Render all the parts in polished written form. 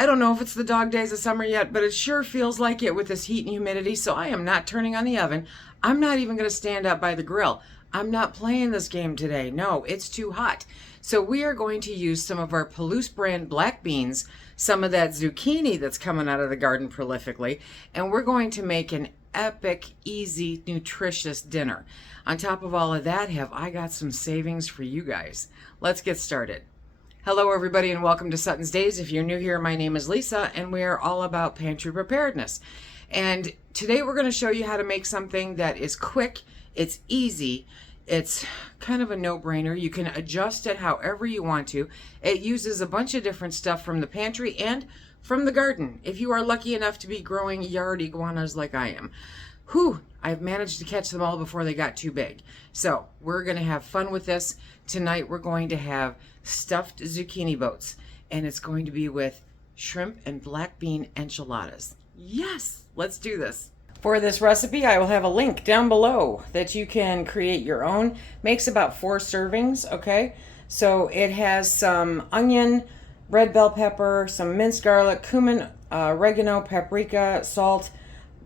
I don't know if it's the dog days of summer yet, but it sure feels like it with this heat and humidity, so I am not turning on the oven. I'm not even going to stand up by the grill. I'm not playing this game today. No, it's too hot. So we are going to use some of our Palouse brand black beans, some of that zucchini that's coming out of the garden prolifically, and we're going to make an epic, easy, nutritious dinner. On top of all of that, have I got some savings for you guys. Let's get started. Hello everybody and welcome to SuttonsDaze. If you're new here, my name is Lisa and we are all about pantry preparedness. And today we're going to show you how to make something that is quick, it's easy, it's kind of a no-brainer. You can adjust it however you want to. It uses a bunch of different stuff from the pantry and from the garden, if you are lucky enough to be growing yard iguanas like I am. Whew, I've managed to catch them all before they got too big. So we're going to have fun with this. Tonight we're going to have stuffed zucchini boats, and it's going to be with shrimp and black bean enchiladas. Yes, let's do this. For this recipe, I will have a link down below that you can create your own. Makes about 4 servings, okay? So it has some onion, red bell pepper, some minced garlic, cumin, oregano, paprika, salt,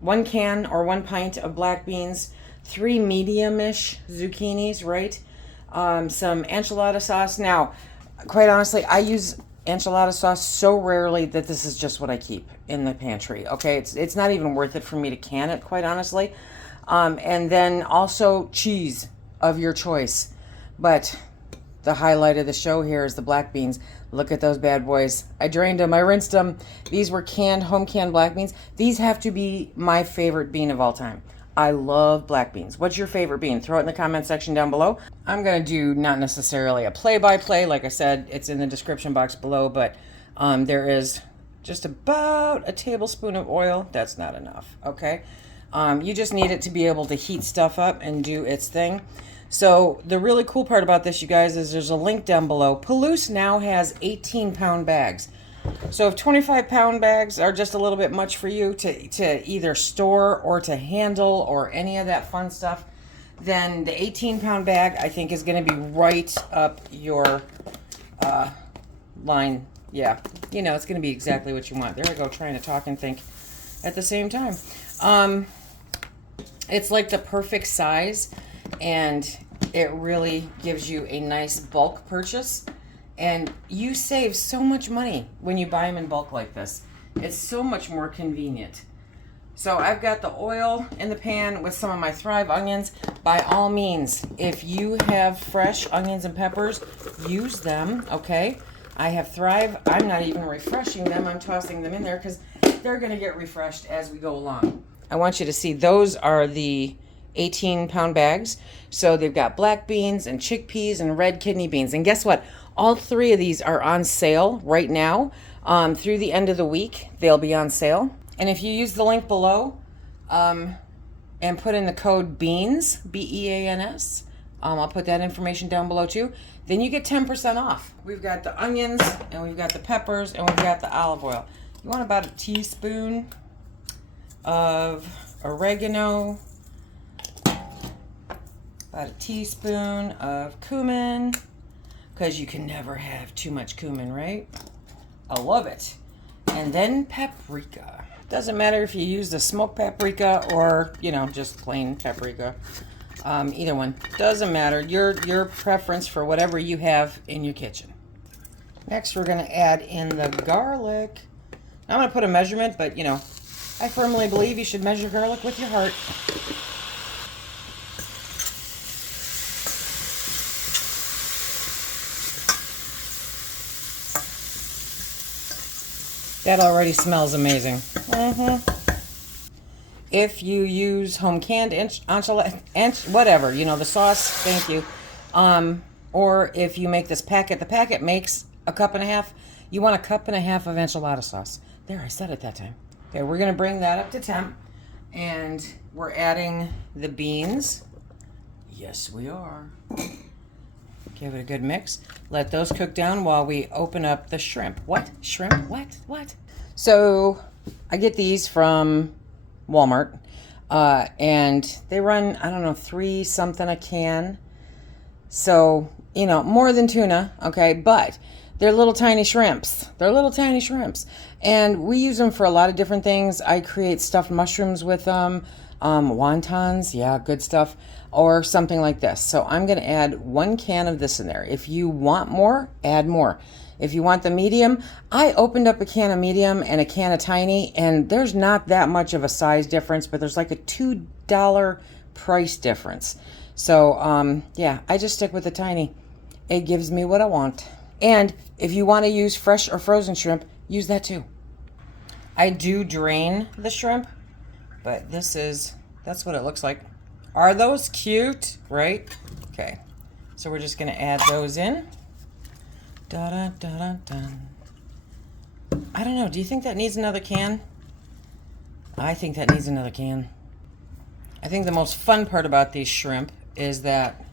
1 can or 1 pint of black beans, 3 medium-ish zucchinis, right? Some enchilada sauce. Now, quite honestly, I use enchilada sauce so rarely that this is just what I keep in the pantry, okay? It's not even worth it for me to can it, quite honestly. And then also cheese of your choice. But the highlight of the show here is the black beans. Look at those bad boys. I drained them, I rinsed them. These were canned, home canned black beans. These have to be my favorite bean of all time. I love black beans. What's your favorite bean? Throw it in the comment section down below. I'm going to do not necessarily a play-by-play. Like I said, it's in the description box below, but there is just about a tablespoon of oil. That's not enough, okay? You just need it to be able to heat stuff up and do its thing. So the really cool part about this, you guys, is there's a link down below. Palouse now has 18-pound bags. So if 25-pound bags are just a little bit much for you to either store or to handle or any of that fun stuff, then the 18-pound bag, I think, is going to be right up your line. Yeah, you know, it's going to be exactly what you want. There we go, trying to talk and think at the same time. It's like the perfect size, and it really gives you a nice bulk purchase. And you save so much money when you buy them in bulk like this. It's so much more convenient. So I've got the oil in the pan with some of my Thrive onions. By all means, if you have fresh onions and peppers, use them, okay? I have Thrive. I'm not even refreshing them. I'm tossing them in there because they're going to get refreshed as we go along. I want you to see those are the 18-pound bags. So they've got black beans and chickpeas and red kidney beans. And guess what? All 3 of these are on sale right now. Through the end of the week, they'll be on sale. And if you use the link below and put in the code BEANS, B-E-A-N-S, I'll put that information down below too, then you get 10% off. We've got the onions, and we've got the peppers, and we've got the olive oil. You want about a teaspoon of oregano, about a teaspoon of cumin, because you can never have too much cumin, right? I love it. And then paprika. Doesn't matter if you use the smoked paprika or, you know, just plain paprika. Either one. Doesn't matter. Your preference for whatever you have in your kitchen. Next, we're going to add in the garlic. I'm going to put a measurement, but, you know, I firmly believe you should measure garlic with your heart. That already smells amazing. If you use home canned enchilada, whatever, you know, the sauce, thank you. Or if you make this packet, the packet makes a cup and a half. You want a cup and a half of enchilada sauce. There, I said it that time. Okay, we're going to bring that up to temp. And we're adding the beans. Yes, we are. Give it a good mix. Let those cook down while we open up the shrimp. What? Shrimp? What? So I get these from Walmart. And they run, I don't know, $3 something a can. So, you know, more than tuna, okay? But They're little tiny shrimps. They're little tiny shrimps. And we use them for a lot of different things. I create stuffed mushrooms with them. Wontons, yeah, good stuff. Or something like this. So I'm going to add 1 can of this in there. If you want more, add more. If you want the medium, I opened up a can of medium and a can of tiny, and there's not that much of a size difference, but there's like a $2 price difference. So, yeah, I just stick with the tiny. It gives me what I want. And if you want to use fresh or frozen shrimp, use that too. I do drain the shrimp, but that's what it looks like. Are those cute? Right? Okay. So we're just going to add those in. Da da da da da. I don't know. Do you think that needs another can? I think that needs another can. I think the most fun part about these shrimp is that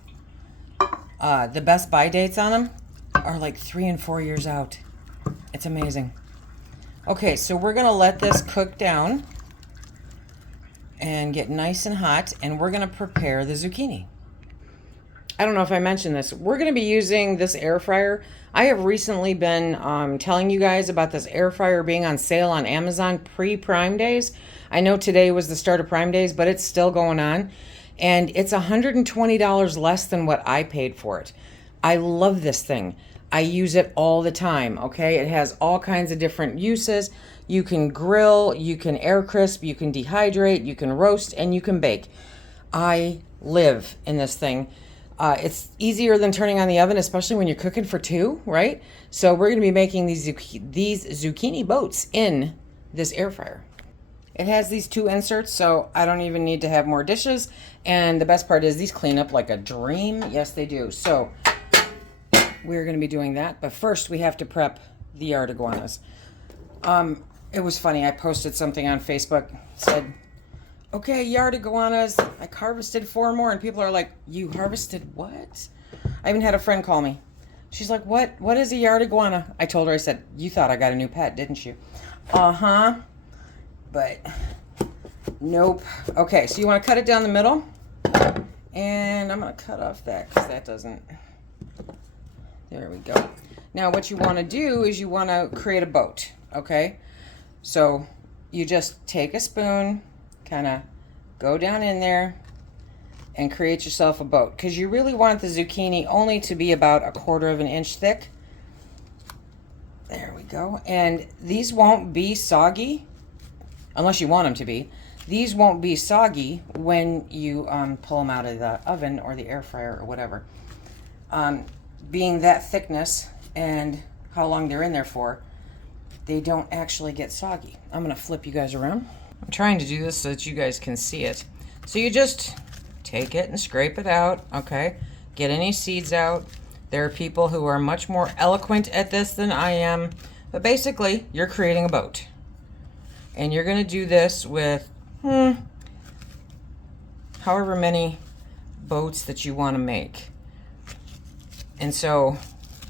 the best buy dates on them are like 3 and 4 years out. It's amazing. Okay, so we're going to let this cook down and get nice and hot, and we're going to prepare the zucchini. I don't know if I mentioned this. We're going to be using this air fryer. I have recently been telling you guys about this air fryer being on sale on Amazon pre-Prime Days. I know today was the start of Prime Days, but it's still going on. And it's $120 less than what I paid for it. I love this thing. I use it all the time, okay? It has all kinds of different uses. You can grill, you can air crisp, you can dehydrate, you can roast, and you can bake. I live in this thing. It's easier than turning on the oven, especially when you're cooking for 2, right? So we're going to be making these zucchini boats in this air fryer. It has these 2 inserts, so I don't even need to have more dishes. And the best part is these clean up like a dream. Yes, they do. So we're going to be doing that. But first, we have to prep the yard iguanas. It was funny. I posted something on Facebook, said, okay, yard iguanas, I harvested 4 more, and people are like, you harvested what? I even had a friend call me. She's like, what is a yard iguana? I told her, I said, you thought I got a new pet, didn't you? Uh-huh. But, nope. Okay, so you want to cut it down the middle, and I'm going to cut off that, because that doesn't, there we go. Now, what you want to do is you want to create a boat, okay? So, you just take a spoon, kind of go down in there and create yourself a boat, because you really want the zucchini only to be about 1/4 of an inch thick. There we go. And these won't be soggy unless you want them to be. These won't be soggy when you pull them out of the oven or the air fryer or whatever. Being that thickness and how long they're in there for, they don't actually get soggy. I'm going to flip you guys around. I'm trying to do this so that you guys can see it. So you just take it and scrape it out, okay? Get any seeds out. There are people who are much more eloquent at this than I am. But basically, you're creating a boat. And you're going to do this with however many boats that you want to make. And so,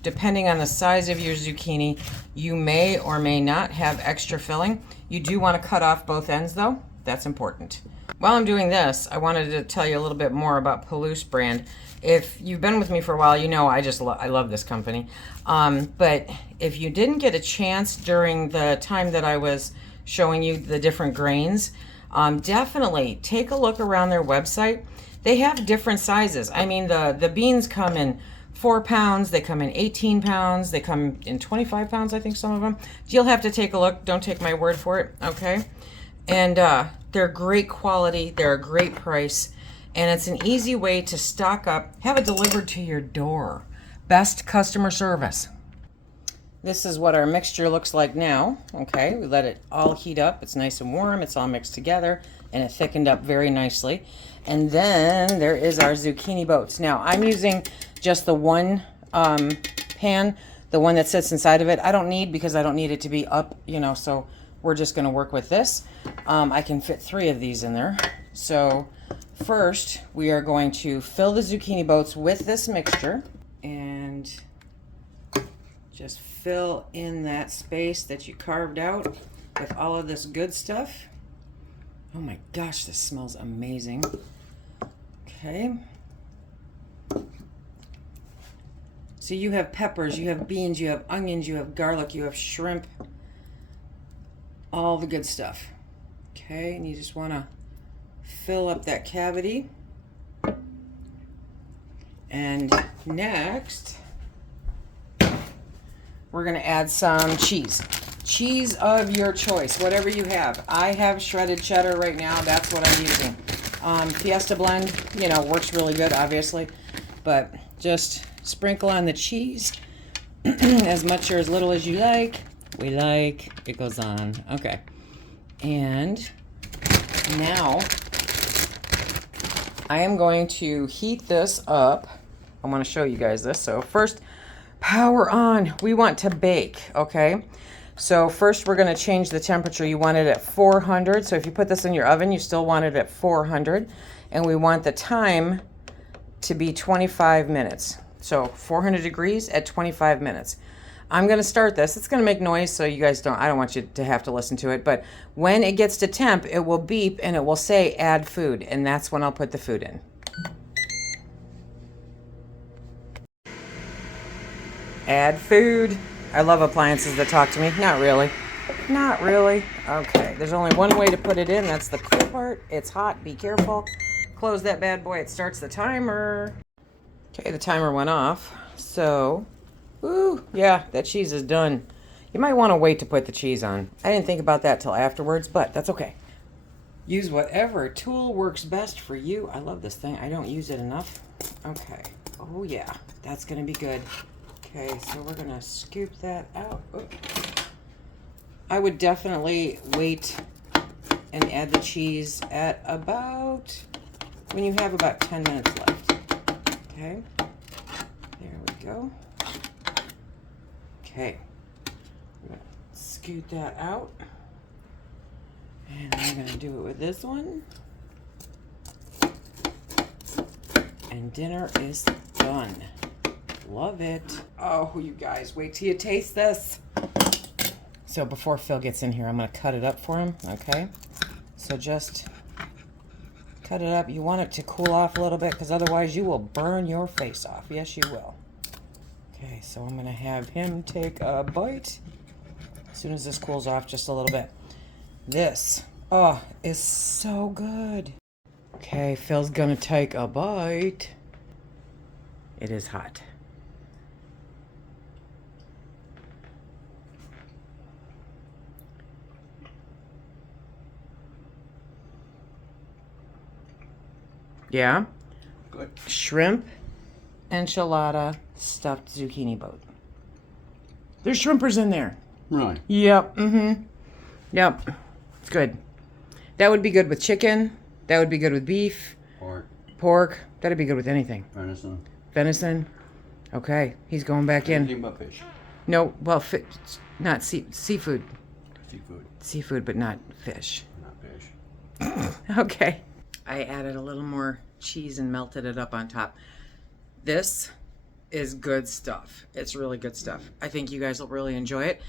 depending on the size of your zucchini, you may or may not have extra filling. You do want to cut off both ends though. That's important. While I'm doing this, I wanted to tell you a little bit more about Palouse brand. If you've been with me for a while, you know I love this company. But if you didn't get a chance during the time that I was showing you the different grains, definitely take a look around their website. They have different sizes. I mean, the beans come in 4 pounds, they come in 18 pounds, they come in 25 pounds, I think some of them. You'll have to take a look, don't take my word for it, okay? And they're great quality, they're a great price, and it's an easy way to stock up, have it delivered to your door. Best customer service. This is what our mixture looks like now, okay? We let it all heat up, it's nice and warm, it's all mixed together, and it thickened up very nicely. And then there is our zucchini boats. Now, I'm using just the one pan, the one that sits inside of it. I don't need, because I don't need it to be up, you know, so we're just going to work with this. I can fit 3 of these in there. So first, we are going to fill the zucchini boats with this mixture and just fill in that space that you carved out with all of this good stuff. Oh my gosh, this smells amazing. Okay. So you have peppers, you have beans, you have onions, you have garlic, you have shrimp, all the good stuff. Okay, and you just want to fill up that cavity. And next, we're going to add some cheese. Cheese of your choice, whatever you have. I have shredded cheddar right now. That's what I'm using. Fiesta blend, you know, works really good, obviously. But just sprinkle on the cheese as much or as little as you like. We like, it goes on. Okay. And now I am going to heat this up. I want to show you guys this. So first, power on. We want to bake, okay? So first we're going to change the temperature. You want it at 400. So if you put this in your oven, you still want it at 400. And we want the time to be 25 minutes. So 400 degrees at 25 minutes. I'm going to start this. It's going to make noise, so you guys I don't want you to have to listen to it. But when it gets to temp, it will beep and it will say add food. And that's when I'll put the food in. Add food. I love appliances that talk to me. Not really. Not really. Okay, there's only one way to put it in. That's the cool part. It's hot. Be careful. Close that bad boy. It starts the timer. Okay, the timer went off. So, ooh, yeah, that cheese is done. You might want to wait to put the cheese on. I didn't think about that till afterwards, but that's okay. Use whatever tool works best for you. I love this thing. I don't use it enough. Okay. Oh, yeah. That's going to be good. Okay, so we're going to scoop that out. Oops. I would definitely wait and add the cheese at about, when you have about 10 minutes left. Okay, there we go. Okay, I'm going to scoot that out. And I'm going to do it with this one. And dinner is done. Love it. Oh, you guys, wait till you taste this. So before Phil gets in here, I'm going to cut it up for him, okay? So just cut it up. You want it to cool off a little bit because otherwise you will burn your face off. Yes, you will. Okay, so I'm going to have him take a bite as soon as this cools off just a little bit. This, oh, is so good. Okay, Phil's going to take a bite. It is hot. Yeah. Good. Shrimp enchilada stuffed zucchini boat. There's shrimpers in there. Right. Yep. Mm-hmm. Yep. It's good. That would be good with chicken. That would be good with beef. Pork. That'd be good with anything. Venison. Okay. He's going back in. Anything but fish. No. Well, not seafood. Seafood. Seafood, but not fish. Not fish. Okay. I added a little more cheese and melted it up on top. This is good stuff. It's really good stuff. I think you guys will really enjoy it.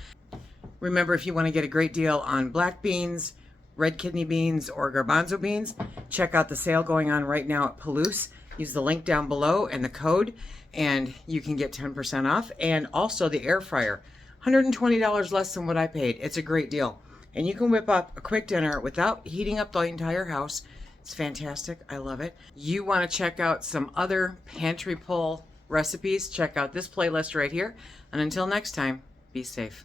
Remember, if you want to get a great deal on black beans, red kidney beans, or garbanzo beans, check out the sale going on right now at Palouse. Use the link down below and the code, and you can get 10% off. And also the air fryer, $120 less than what I paid. It's a great deal. And you can whip up a quick dinner without heating up the entire house. It's fantastic. I love it. You want to check out some other pantry pull recipes, check out this playlist right here. And until next time, be safe.